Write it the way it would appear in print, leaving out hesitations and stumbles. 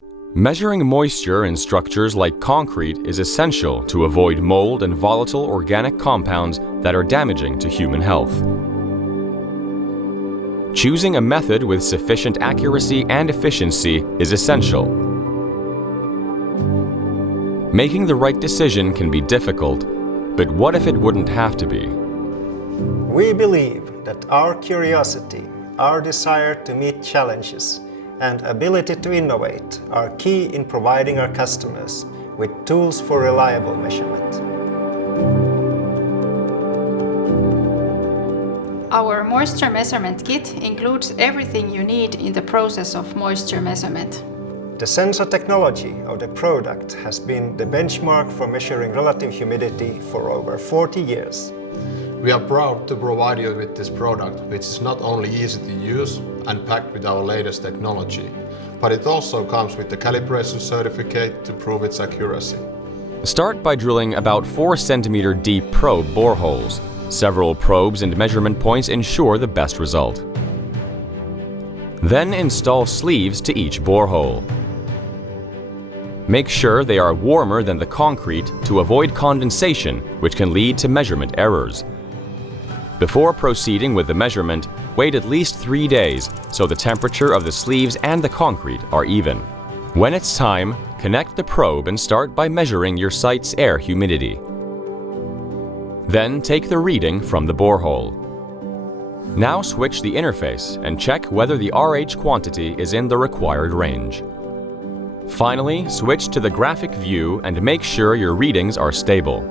Measuring moisture in structures like concrete is essential to avoid mold and volatile organic compounds that are damaging to human health. Choosing a method with sufficient accuracy and efficiency is essential. Making the right decision can be difficult, but what if it wouldn't have to be? We believe that our curiosity, our desire to meet challenges, and ability to innovate are key in providing our customers with tools for reliable measurement. Our moisture measurement kit includes everything you need in the process of moisture measurement. The sensor technology of the product has been the benchmark for measuring relative humidity for over 40 years. We are proud to provide you with this product, which is not only easy to use and packed with our latest technology, but it also comes with the calibration certificate to prove its accuracy. Start by drilling about 4 cm deep probe boreholes. Several probes and measurement points ensure the best result. Then install sleeves to each borehole. Make sure they are warmer than the concrete to avoid condensation, which can lead to measurement errors. Before proceeding with the measurement, wait at least 3 days so the temperature of the sleeves and the concrete are even. When it's time, connect the probe and start by measuring your site's air humidity. Then take the reading from the borehole. Now switch the interface and check whether the RH quantity is in the required range. Finally, switch to the graphic view and make sure your readings are stable.